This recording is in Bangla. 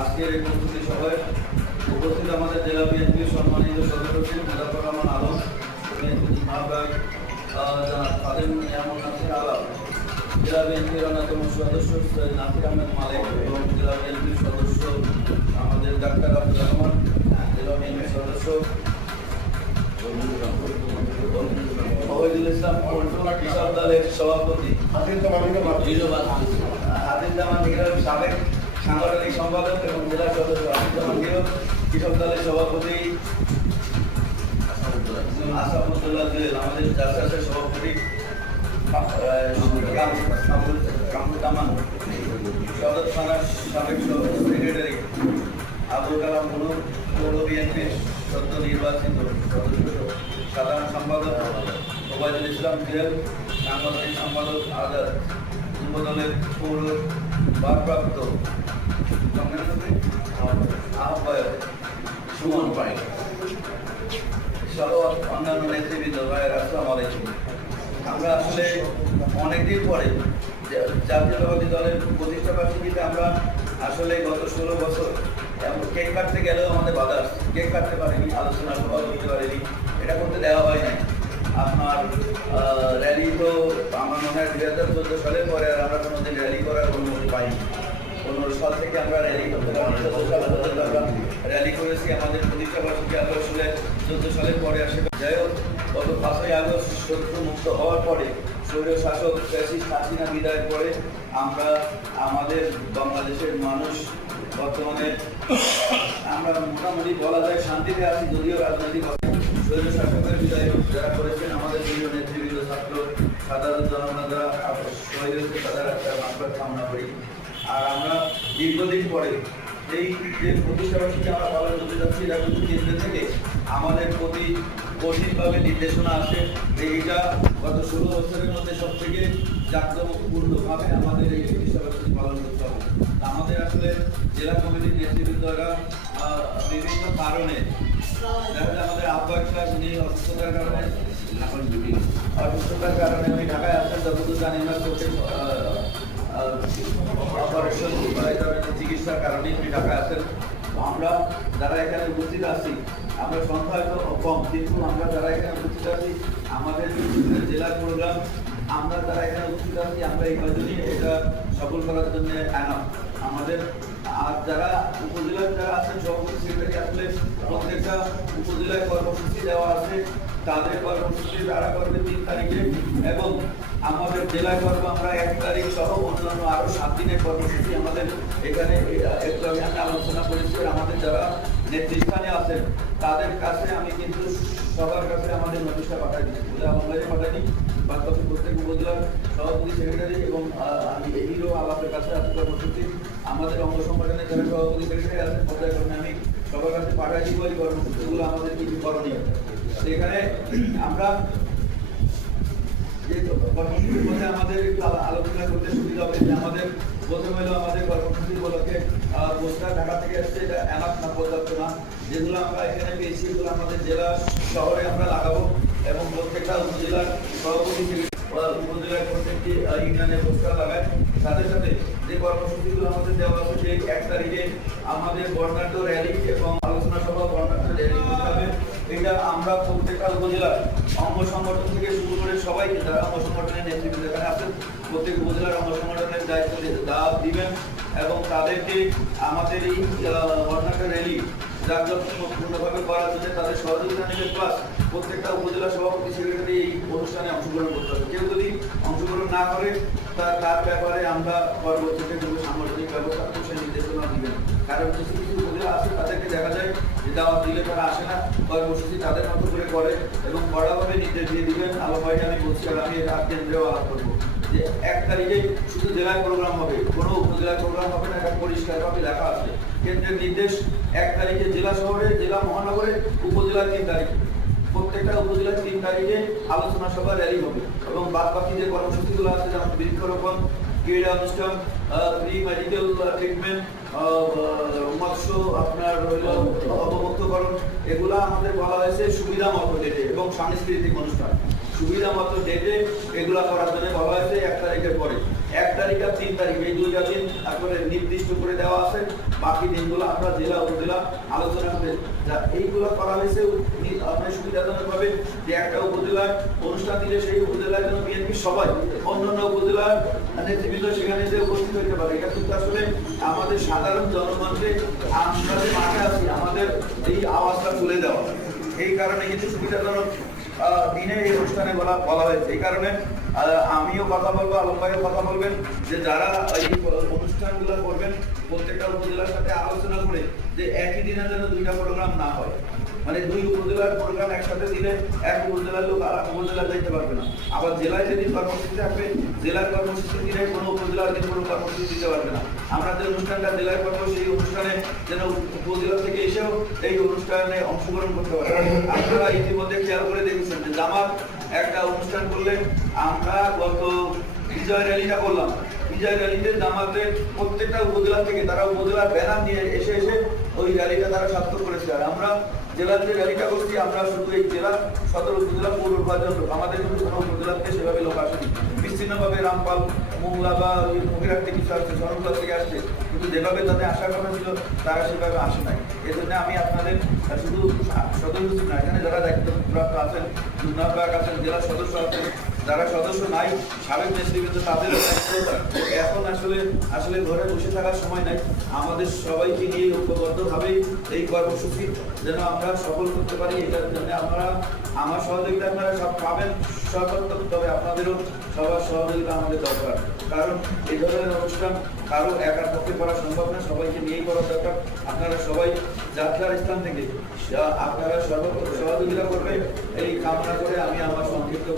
আজকের এই প্রস্তুতি সভায় উপস্থিত আমাদের জেলা বিএনপির সম্মানিত সভাপতি মুজাফর রহমান আলম, আহ্বায়ক খাদিম নিয়ামত নাসির আলম, জেলা বিএনপির অন্যতম সদস্য নাসির আহমেদ মালিক এবং জেলা বিএনপির সদস্য আমাদের ডাক্তার আব্দুর রহমান, জেলা বিএনপির সদস্য ওবায়দুল ইসলাম কৃষক দলের সভাপতি হাতিম জামান সাবেক সাংগঠনিক সম্পাদক এবং জেলা সদস্য হাতিম জামান কৃষক দলের সভাপতি আসাদুল্লাহ জুয়েল, আমাদের জাসাসের সভাপতি কামরুল জামান, সদর থানার সাবেক সেক্রেটারি আবুল কালাম মুনুর, পৌর বিএনপির সদ্য নির্বাচিত সদস্য সাধারণ সম্পাদক ওবায়দুল ইসলাম জুয়েল, সাংগঠনিক সম্পাদক আজাদ, যুব দলের পৌর ভারপ্রাপ্ত আহ্বায়ক সুমন পাই সহ অন্যান্য নেতৃবৃন্দ ভাইয়ের আসসালামু আলাইকুম। আমরা আসলে অনেকদিন পরে জাতীয়তাবাদী দলের প্রতিষ্ঠা বার্ষিকীতে আমরা আসলে গত 16 বছর কেক কাটতে গেলেও আমাদের বাধা আসছে, কেক কাটতে পারিনি, আলোচনা সভা করতে পারিনি, এটা করতে দেওয়া হয় নাই। আপনার র্যালি তো আমার মনে হয় 2014 সালের পরে আর আমরা কোনোদিন র্যালি করার অনুমতি পাইনি। 15 সাল থেকে আমরা র্যালি করতে পারি, 14 সাল পর্যন্ত আমরা র্যালি করেছি। আমাদের প্রতিষ্ঠা বার্ষিকী আসলে 14 সালের পরে আসে। যাই হোক, গত 5ই আগস্ট শত্রু মুক্ত হওয়ার পরে স্বৈর শাসক ফ্যাসিস্ট হাসিনা বিদায়ের পরে আমরা আমাদের বাংলাদেশের মানুষ বর্তমানে আমরা মোটামুটি বলা যায় শান্তিতে আছি, যদিও রাজনৈতিক স্বৈর শাসকের বিদায় যারা করেছেন আমাদের বিভিন্ন নেতৃবৃন্দ, ছাত্র, সাধারণ জনগণ যারা শহীদ হয়েছে তাদের একটা মানবাদ কামনা করি। আর আমরা দীর্ঘদিন পরে এই যে প্রতিষ্ঠা বার্ষিকী আমরা পালন করতে যাচ্ছি, এটা কিন্তু কেন্দ্র থেকে আমাদের প্রতি কঠিনভাবে নির্দেশনা আসে যে এটা গত 16 বছরের মধ্যে সব থেকে জাঁকজমকপূর্ণভাবে আমাদের এই প্রতিষ্ঠা বার্ষিকী পালন করতে হবে। আমাদের আসলে জেলা কমিটির নেতৃবৃন্দরা বিভিন্ন কারণে আমাদের আহ্বায়করা উনি অসুস্থতার কারণে উনি ঢাকায় আসছেন, যতদূর জানি না চোখের অপারেশন চিকিৎসার কারণে উনি ঢাকায় আসেন। আমরা যারা এখানে উপস্থিত আছি, আমরা সংখ্যা হয়তো কম, কিন্তু আমরা যারা এখানে উপস্থিত আছি আমাদের জেলার প্রোগ্রাম আমরা যারা এখানে উপস্থিত আছি আমরা এই কয়জনই এটা সফল করার জন্য আনাম। আমাদের আর যারা উপজেলার যারা আছেন সভাপতি সেক্রেটারি, আসলে প্রত্যেকটা উপজেলায় কর্মসূচি দেওয়া আছে, তাদের কর্মসূচি তারা করবে 3 তারিখে এবং আমাদের জেলায় করবো আমরা 1 তারিখ সহ অন্যান্য আরো 7 দিনের কর্মসূচি আমাদের এখানে একটু আমি আলোচনা করেছি। আমাদের যারা নেতৃস্থানে আছেন তাদের কাছে আমি কিন্তু সবার কাছে আমাদের নোটিশটা পাঠাই দিচ্ছি, অনলাইনে পাঠাই দিই, বাকি প্রত্যেক উপজেলার সভাপতি সেক্রেটারি এবং আমি এরও আলাপের কাছে আছে কর্মসূচি আমাদের অঙ্গ সংগঠনের যারা সভাপতি সেক্রেটারি আছেন পর্যায়ক্রমে আমি সবার কাছে পাঠাই দিব এই কর্মসূচিগুলো আমাদের কিছু করণীয়। এখানে আমরা যে কর্মসূচির মধ্যে আমাদের একটু আলোচনা করতে সুবিধা হবে যে আমাদের প্রথম হলো আমাদের কর্মসূচিগুলোকে পোস্টার ঢাকা থেকে আসছে, এটা এনাফ না, পর্যাপ্ত না। যেগুলো আমরা এখানে পেয়েছি এগুলো আমাদের জেলা শহরে আমরা লাগাবো এবং প্রত্যেকটা উপজেলার সভাপতি উপজেলার প্রত্যেকটি ইউনিয়নে পোস্টার লাগায়। সাথে সাথে যে কর্মসূচিগুলো আমাদের দেওয়া আছে যে 1 তারিখে আমাদের বর্ণাঢ্য র্যালি এবং আলোচনা সভা বর্ণাঢ্য র্যালি করতে হবে। এটা আমরা প্রত্যেকটা উপজেলার অঙ্গ সংগঠন থেকে শুরু করে সবাইকে যারা অঙ্গ সংগঠনের নেতৃত্ব এখানে আছেন প্রত্যেক উপজেলার অঙ্গ সংগঠনের দায়িত্ব দাওয়াত দিবেন এবং তাদেরকে আমাদের এই বর্ণাঢ্য র্যালি জাঁকজমকপূর্ণভাবে করার জন্য তাদের সহযোগিতা নেবেন। প্লাস প্রত্যেকটা উপজেলা সভাপতি সেক্রেটারি এই অনুষ্ঠানে অংশগ্রহণ করতে হবে। কেউ যদি অংশগ্রহণ না করে তার ব্যাপারে আমরা পরবর্তীতে কোনো সাংগঠনিক ব্যবস্থা সে নির্দেশনা দিবেন। কারণ কিছু কিছু উপজেলা আছে তাদেরকে দেখা যায় যে দাওয়াত দিলে তারা আসে না, কর্মসূচি তাদের মতো করে করে এবং কড়াভাবে নির্দেশ দিয়ে দিবেন। আলো ভাইকে আমি বলছি আর আমি এটা কেন্দ্রেও আলাপ করবো যে 1 তারিখে শুধু জেলায় প্রোগ্রাম হবে, কোনো উপজেলায় প্রোগ্রাম হবে না, এটা পরিষ্কারভাবে লেখা আছে। কেন্দ্রের নির্দেশ 1 তারিখে জেলা শহরে, জেলা মহানগরে, উপজেলার 3 তারিখে, প্রত্যেকটা উপজেলার 3 তারিখে আলোচনা সভা র্যালি হবে এবং বাকি যে কর্মসূচিগুলো আছে যেমন বৃক্ষরোপণ, ক্রীড়া অনুষ্ঠান, ফ্রি মেডিকেল ট্রিটমেন্ট, মৎস্য আপনার হইল অবমুক্তকরণ, এগুলা আমাদের বলা হয়েছে সুবিধা মতো ডেটে এবং সাংস্কৃতিক অনুষ্ঠান সুবিধা মতো ডেটে এগুলা করার জন্য বলা হয়েছে 1 তারিখের পরে। 1 তারিখ আর 3 তারিখ এই দুইটা দিন তারপরে নির্দিষ্ট করে দেওয়া আছে। বাকি দিনগুলো আমরা জেলা উপজেলা আলোচনা করে এইগুলো করা হয়েছে আপনার সুবিধাজনক ভাবে যে একটা উপজেলার অনুষ্ঠান দিলে সেই উপজেলার জন্য বিএনপি সবাই অন্যান্য উপজেলার নেতৃবৃন্দ সেখানে যে উপস্থিত হতে পারে। এটা কিন্তু আসলে আমাদের সাধারণ জনগণকে আমরা যে মাঠে আছি আমাদের এই আওয়াজটা তুলে দেওয়া, এই কারণে কিন্তু সুবিধাজনক দিনে এই অনুষ্ঠানে বলা হয়েছে। এই কারণে আমিও কথা বলবো, আলম ভাইও কথা বলবেন যে যারা এই অনুষ্ঠানগুলো করবেন প্রত্যেকটা উপজেলার সাথে আলোচনা করে যে একই দিনে যেন 2টা প্রোগ্রাম না হয়। মানে 2 উপজেলার প্রোগ্রাম একসাথে দিলে এক উপজেলার লোক আর উপজেলা যেতে পারবে না। আবার জেলায় যেদিন কর্মসূচি থাকবে জেলার কর্মসূচি দিলে কোনো উপজেলার দিন কোনো কর্মসূচি দিতে পারবে না। আমরা যে অনুষ্ঠানটা জেলায় করবো সেই অনুষ্ঠানে যেন উপজেলা থেকে এসেও এই অনুষ্ঠানে অংশগ্রহণ করতে পারে। আপনারা ইতিমধ্যে খেয়াল করে দেখেছেন যে জামাত একটা অনুষ্ঠান করলে আমরা গত বিজয় র্যালিটা করলাম। বিজয় র্যালিতে জামাতের প্রত্যেকটা উপজেলা থেকে তারা উপজেলার ব্যানার নিয়ে এসে ওই র্যালিটা তারা সার্থক করেছে। আর আমরা জেলার যে র্যালিটা করছি আমরা শুধু এই জেলা সদর উপজেলা পৌর উপার্জন লোক, আমাদের কিন্তু কোনো উপজেলা থেকে সেভাবে লোক আসেনি। বিচ্ছিন্নভাবে রামপাল মোংলা বা ওই মহিলার থেকে কিছু আসছে, শরণখোলা থেকে আসছে, কিন্তু যেভাবে তাদের আসার কথা ছিল তারা সেভাবে আসে নাই। এই জন্য আমি আপনাদের শুধু সদর সচিব না, এখানে যারা দায়িত্বপ্রাপ্ত আছেন, জুনাবাগ আছেন, জেলা সদস্য আছেন, যারা সদস্য নাই সাবেক নেতৃবৃন্দ তাদের এখন আসলে ঘরে বসে থাকার সময় নাই। আমাদের সবাইকে নিয়ে ঐক্যবদ্ধভাবে এই কর্মসূচি যেন আমরা সফল করতে পারি, এটার জন্য আমার সহযোগিতা আপনারা সব পাবেন সর্বাত্মক, তবে আপনাদেরও সবার সহযোগিতা আমাদের দরকার। কারণ এই ধরনের অনুষ্ঠান কারো একার পক্ষে করা সম্ভব না, সবাইকে নিয়েই করা দরকার। আপনারা সবাই যাত্রার স্থান থেকে আপনারা সহযোগিতা করবেন এই কামনা করে আমি আমার সংক্ষিপ্ত